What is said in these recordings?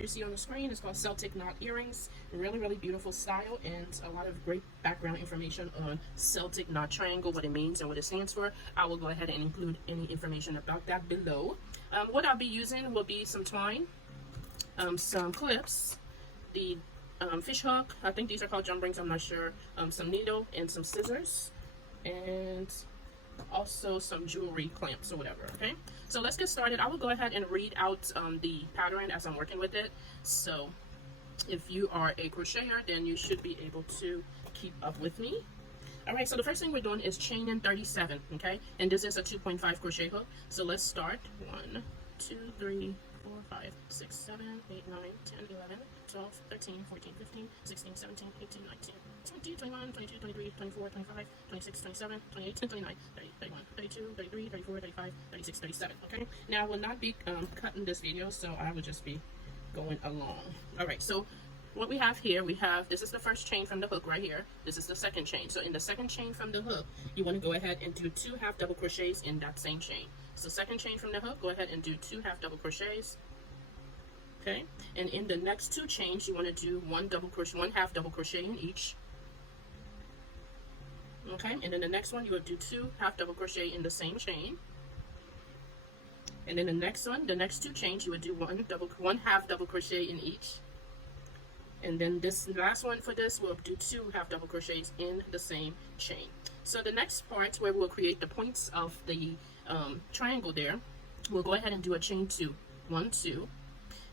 you see on the screen is called Celtic knot earrings. Really beautiful style, and a lot of great background information on Celtic knot triangle, what it means and what it stands for. I will go ahead and include any information about that below. What I'll be using will be some twine, some clips, the fish hook, I think these are called jump rings, I'm not sure, some needle and some scissors, and also some jewelry clamps or whatever. Okay, so let's get started. I will go ahead and read out the pattern as I'm working with it. So if you are a crocheter, then you should be able to keep up with me. All right, so the first thing we're doing is chain in 37, okay, and this is a 2.5 crochet hook. So let's start 1, 2, 3, 4, 5, 6, 7, 8, 9, 10, 11, 12, 13, 14, 15, 16, 17, 18, 19, 20, 21, 22, 23, 24, 25, 26, 27, 28, 29, 30, 31, 32, 33, 34, 35, 36, 37. Okay, now I will not be cutting this video, so I will just be going along. All right, so what we have here, this is the first chain from the hook right here. This is the second chain. So in the second chain from the hook, you want to go ahead and do 2 half double crochets in that same chain. So second chain from the hook, go ahead and do 2 half double crochets. Okay, and in the next 2 chains, you want to do 1 half double crochet in each. Okay, and then the next one, you will do 2 half double crochet in the same chain. And then the next one, the next 2 chains, you would do 1 half double crochet in each. And then this last one for this, we'll do 2 half double crochets in the same chain. So the next part where we'll create the points of the triangle there, we'll go ahead and do a chain 2, 1, 2.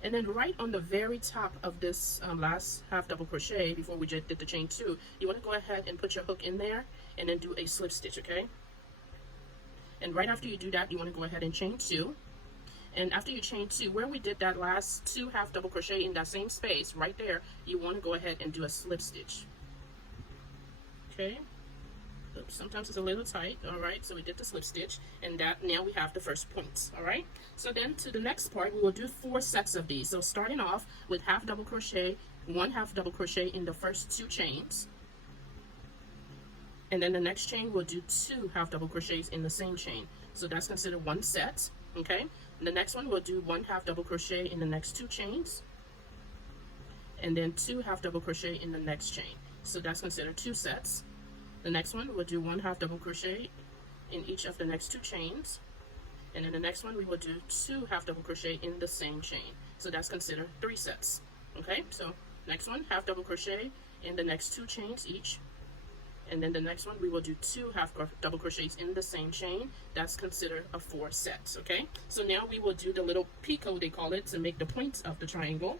And then right on the very top of this last half double crochet, before we just did the chain 2, you want to go ahead and put your hook in there and then do a slip stitch, okay? And right after you do that, you want to go ahead and chain 2. And after you chain 2, where we did that last 2 half double crochet in that same space, right there, you want to go ahead and do a slip stitch. Okay? Oops, sometimes it's a little tight. All right, so we did the slip stitch, and that now we have the first points. All right, so then to the next part, we will do 4 sets of these. So starting off with half double crochet, 1 half double crochet in the first 2 chains. And then the next chain, we'll do 2 half double crochets in the same chain. So that's considered 1 set. Okay, and the next one, we'll do 1 half double crochet in the next 2 chains. And then 2 half double crochet in the next chain. So that's considered 2 sets. The next one, we'll do 1 half double crochet in each of the next 2 chains. And then the next one, we will do 2 half double crochet in the same chain. So that's considered 3 sets. Okay, so next one, half double crochet in the next 2 chains each. And then the next one, we will do 2 half double crochets in the same chain. That's considered a 4 sets, okay? So now we will do the little picot, they call it, to make the points of the triangle.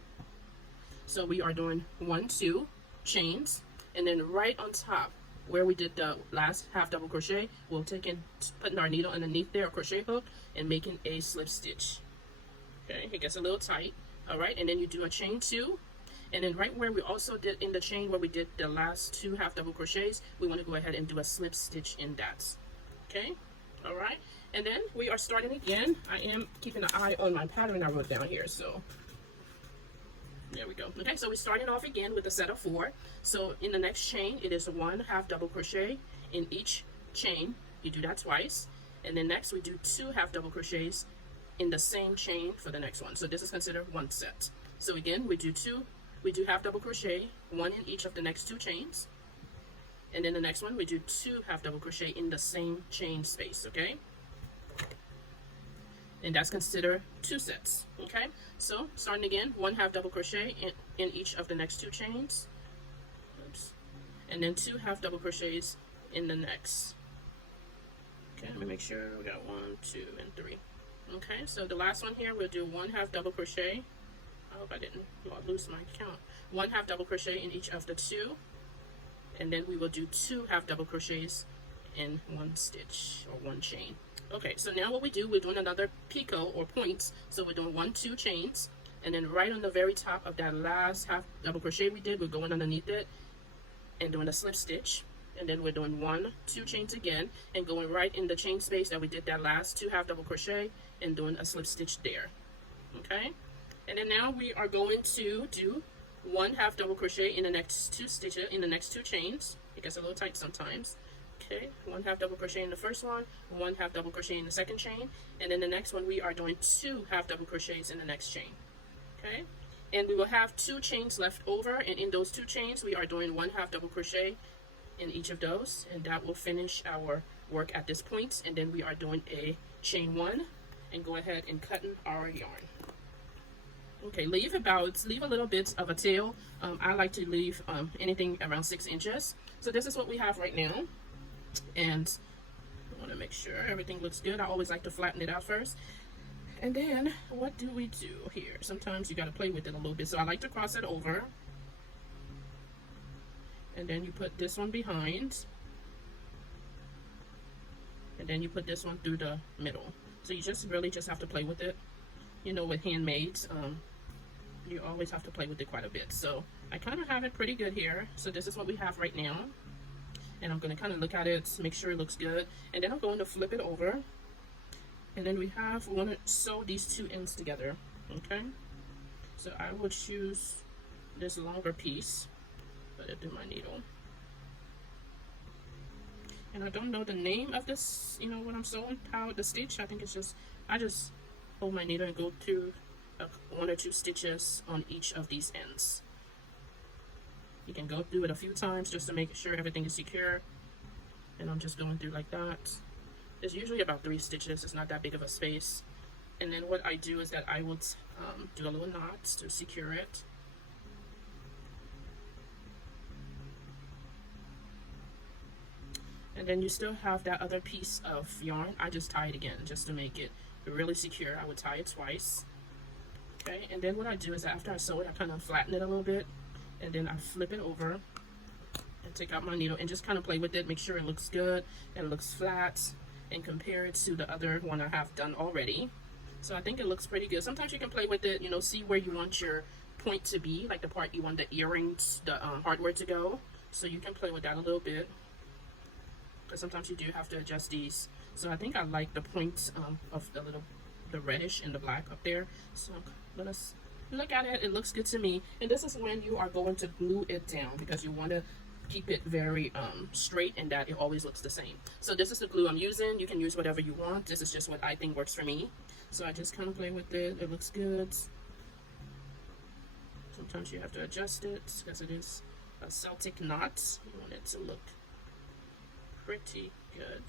So we are doing 1, 2 chains, and then right on top, where we did the last half double crochet, we'll take in, putting our needle underneath there, a crochet hook, and making a slip stitch. Okay, it gets a little tight, all right? And then you do a chain 2. And then right where we also did in the chain where we did the last 2 half double crochets, we want to go ahead and do a slip stitch in that. Okay, all right. And then we are starting again. I am keeping an eye on my pattern I wrote down here, so there we go. Okay, so we're starting off again with a set of 4. So in the next chain, it is 1 half double crochet in each chain. You do that twice. And then next we do 2 half double crochets in the same chain for the next one. So this is considered 1 set. So again, we do half double crochet, 1 in each of the next 2 chains. And then the next one, we do 2 half double crochet in the same chain space, okay? And that's considered 2 sets, okay? So starting again, 1 half double crochet in each of the next 2 chains. Oops. And then 2 half double crochets in the next. Okay, let me make sure we got 1, 2, and 3. Okay, so the last one here, we'll do 1 half double crochet. I hope I didn't lose my count. 1 half double crochet in each of the 2, and then we will do 2 half double crochets in 1 stitch or 1 chain. Okay, so now what we do, we're doing another picot or points. So we're doing 1, 2 chains, and then right on the very top of that last half double crochet we did, we're going underneath it and doing a slip stitch. And then we're doing 1, 2 chains again, and going right in the chain space that we did that last 2 half double crochet and doing a slip stitch there. Okay. And then now we are going to do 1 half double crochet in the next 2 stitches, in the next 2 chains. It gets a little tight sometimes. Okay, 1 half double crochet in the first one, 1 half double crochet in the second chain, and then the next one we are doing 2 half double crochets in the next chain. Okay, And we will have 2 chains left over, and in those 2 chains we are doing 1/2 double crochet in each of those, and that will finish our work at this point. And then we are doing a chain 1 and go ahead and cutting our yarn. Okay, leave a little bit of a tail. I like to leave anything around 6 inches. So this is what we have right now, and I want to make sure everything looks good. I always like to flatten it out first. And then what do we do here? Sometimes you got to play with it a little bit. So I like to cross it over. And then you put this one behind. And then you put this one through the middle. So you just really just have to play with it. You know, with handmaids, you always have to play with it quite a bit. So I kind of have it pretty good here. So this is what we have right now. And I'm going to kind of look at it, make sure it looks good. And then I'm going to flip it over. And then we want to sew these 2 ends together, okay? So I will choose this longer piece, put it through my needle. And I don't know the name of this, you know, when I'm sewing out the stitch. I think it's just, I just hold my needle and go through 1 or 2 stitches on each of these ends. You can go through it a few times just to make sure everything is secure. And I'm just going through like that. There's usually about 3 stitches. It's not that big of a space. And then what I do is that I will do a little knot to secure it. And then you still have that other piece of yarn. I just tie it again just to make it really secure. I would tie it twice. Okay, and then what I do is that after I sew it, I kind of flatten it a little bit. And then I flip it over and take out my needle and just kind of play with it. Make sure it looks good and it looks flat. And compare it to the other one I have done already. So I think it looks pretty good. Sometimes you can play with it, you know, see where you want your point to be, like the part you want the earrings, the hardware to go. So you can play with that a little bit. Because sometimes you do have to adjust these. So I think I like the points of the reddish and the black up there. So let us look at it. It looks good to me. And this is when you are going to glue it down, because you want to keep it very straight and that it always looks the same. So this is the glue I'm using. You can use whatever you want. This is just what I think works for me. So I just kind of play with it. It looks good. Sometimes you have to adjust it because it is a Celtic knot. You want it to look pretty good.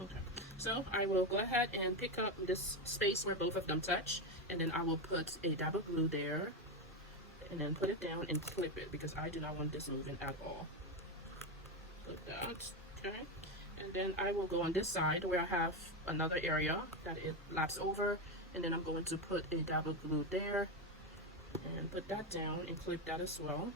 Okay. So I will go ahead and pick up this space where both of them touch, and then I will put a dab of glue there, and then put it down and clip it because I do not want this moving at all. Like that, okay? And then I will go on this side where I have another area that it laps over, and then I'm going to put a dab of glue there and put that down and clip that as well.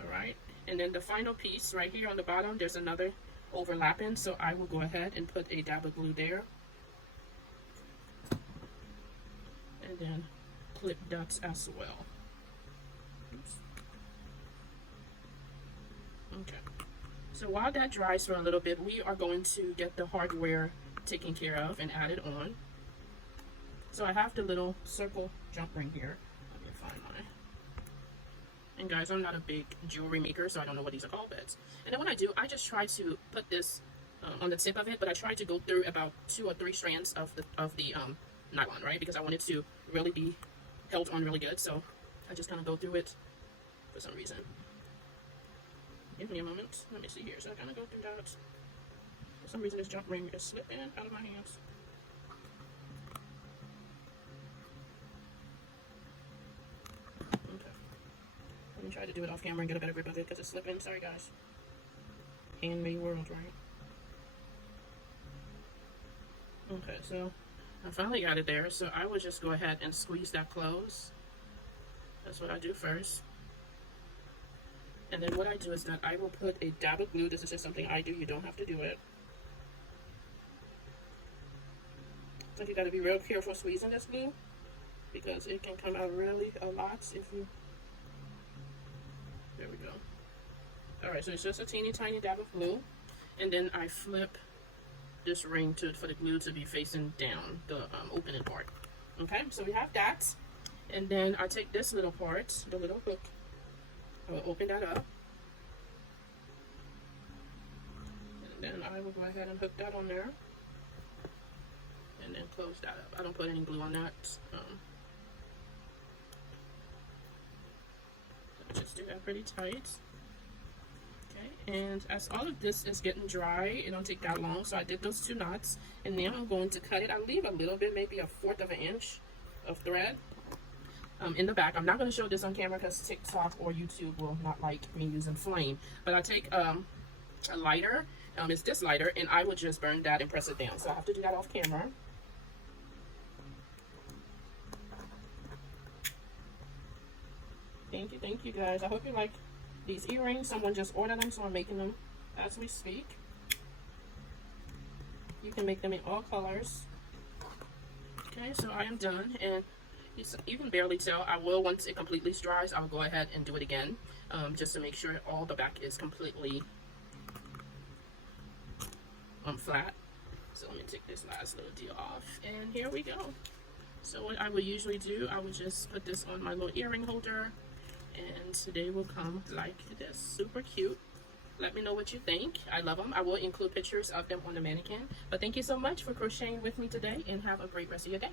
All right, and then the final piece right here on the bottom, there's another overlapping, so I will go ahead and put a dab of glue there and then clip that as well. Oops. Okay, so while that dries for a little bit, we are going to get the hardware taken care of and added on. So I have the little circle jump ring here. Let me find mine. And guys, I'm not a big jewelry maker, so I don't know what these are called, but. And then what I do, I just try to put this on the tip of it, but I try to go through about 2 or 3 strands of the nylon, right? Because I want it to really be held on really good. So I just kind of go through it for some reason. Give me a moment. Let me see here. So I kind of go through that. For some reason, this jump ring is slipping out of my hands. Let me try to do it off camera and get a better grip of it because it's slipping. Sorry, guys. Handmade world, right? Okay, so I finally got it there. So I will just go ahead and squeeze that close. That's what I do first. And then what I do is that I will put a dab of glue. This is just something I do. You don't have to do it. But you got to be real careful squeezing this glue because it can come out really a lot if you. There we go. Alright, so it's just a teeny tiny dab of glue. And then I flip this ring for the glue to be facing down, the opening part. Okay, so we have that. And then I take this little part, the little hook. I will open that up. And then I will go ahead and hook that on there. And then close that up. I don't put any glue on that. Just do that pretty tight. Okay, and as all of this is getting dry, it don't take that long, so I did those 2 knots, and now I'm going to cut it. I leave a little bit, maybe 1/4 of an inch of thread in the back. I'm not going to show this on camera because TikTok or YouTube will not like me using flame, but I take a lighter, it's this lighter, and I would just burn that and press it down. So I have to do that off camera. Thank you guys. I hope you like these earrings. Someone just ordered them, so I'm making them as we speak. You can make them in all colors. Okay, so I am done, and you can barely tell. I will, once it completely dries, I will go ahead and do it again, just to make sure all the back is completely flat. So let me take this last little deal off, and here we go. So what I would usually do, I would just put this on my little earring holder, and they will come like this. Super cute. Let me know what you think. I love them. I will include pictures of them on the mannequin. But thank you so much for crocheting with me today, and have a great rest of your day.